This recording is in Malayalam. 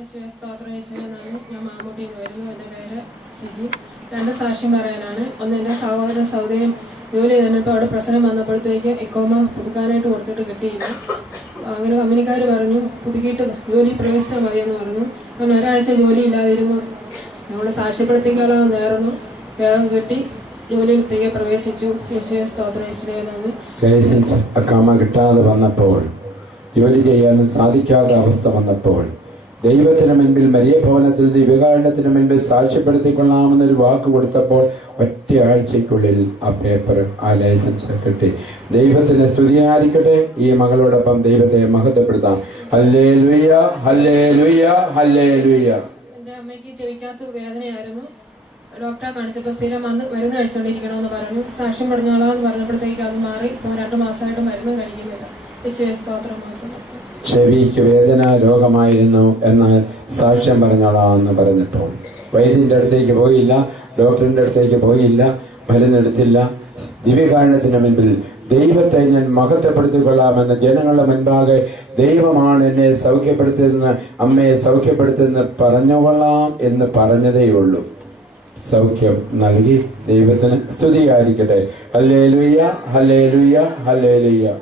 ഞാൻ മാമൂട്ടിയിൽ വരുന്നു. എൻ്റെ പേര് സിജി. 2 സാക്ഷ്യം പറയാനാണ്. ഒന്ന്, എൻ്റെ സഹോദരൻ സൗദിയിൽ ജോലി ചെയ്തിട്ട് അവിടെ പ്രശ്നം വന്നപ്പോഴത്തേക്ക് ഇക്കോമ പുതുക്കാനായിട്ട് കൊടുത്തിട്ട് കിട്ടിയില്ല. അങ്ങനെ കമ്പനിക്കാർ പറഞ്ഞു പുതുക്കിയിട്ട് ജോലി പ്രവേശിച്ചാൽ മതിയെന്ന് പറഞ്ഞു. ഞാൻ ഒരാഴ്ച ജോലി ഇല്ലാതിരുന്നു. ഞങ്ങൾ സാക്ഷ്യപ്പെടുത്തിക്കാതെ നേർന്നു. വേഗം കിട്ടി, ജോലിയിൽ തിരികെ പ്രവേശിച്ചു. ലൈസൻസ് അക്കാമ കിട്ടാതെ വന്നപ്പോൾ, ജോലി ചെയ്യാനും സാധിക്കാത്ത അവസ്ഥ വന്നപ്പോൾ, ദൈവത്തിന് മുൻപിൽ മരിയ ഭവനത്തിൽ ദിവ്യകാരുണ്യത്തിന് മുൻപിൽ സാക്ഷ്യപ്പെടുത്തിക്കൊള്ളാമെന്നൊരു വാക്ക് കൊടുത്തപ്പോൾ ഒറ്റ ആഴ്ചയ്ക്കുള്ളിൽ ആ പേപ്പർ, ആ ലൈസൻസ് കിട്ടി. ദൈവത്തിന് സ്തുതിയായിരിക്കട്ടെ. ഈ മകളോടൊപ്പം ദൈവത്തെ മഹത്വപ്പെടുത്താം. Hallelujah, hallelujah, hallelujah. എൻ്റെ അമ്മയ്ക്ക് ചെവിക്കകത്ത് വേദനയായിരുന്നു. ഡോക്ടറെ കാണിച്ചപ്പോൾ സ്ഥിരം വന്ന് മരുന്ന് കഴിച്ചുകൊണ്ടിരിക്കണമെന്ന് പറഞ്ഞു. സാക്ഷ്യം പറഞ്ഞോളാന്ന് പറഞ്ഞപ്പോഴത്തേക്ക് അത് മാറി. ഇപ്പോൾ 2 മാസമായിട്ട് മരുന്നും കഴിക്കുന്നില്ല. സ്തോത്രം. ചെവിക്ക് വേദന രോഗമായിരുന്നു, എന്നാൽ സാക്ഷ്യം പറഞ്ഞോളാമെന്ന് പറഞ്ഞപ്പോൾ വൈദ്യന്റെ അടുത്തേക്ക് പോയില്ല, ഡോക്ടറിന്റെ അടുത്തേക്ക് പോയില്ല, മരുന്നെടുത്തില്ല. ദിവ്യകാരുണ്യത്തിന് മുൻപിൽ ദൈവത്തെ ഞാൻ മഹത്വപ്പെടുത്തിക്കൊള്ളാമെന്ന് ജനങ്ങളുടെ മുൻപാകെ ദൈവമാണ് എന്നെ സൗഖ്യപ്പെടുത്തുന്ന, അമ്മയെ സൗഖ്യപ്പെടുത്തുന്ന പറഞ്ഞുകൊള്ളാം എന്ന് പറഞ്ഞതേയുള്ളൂ. സൗഖ്യം നൽകി. ദൈവത്തിന് സ്തുതിയായിരിക്കട്ടെ. Hallelujah, hallelujah, hallelujah.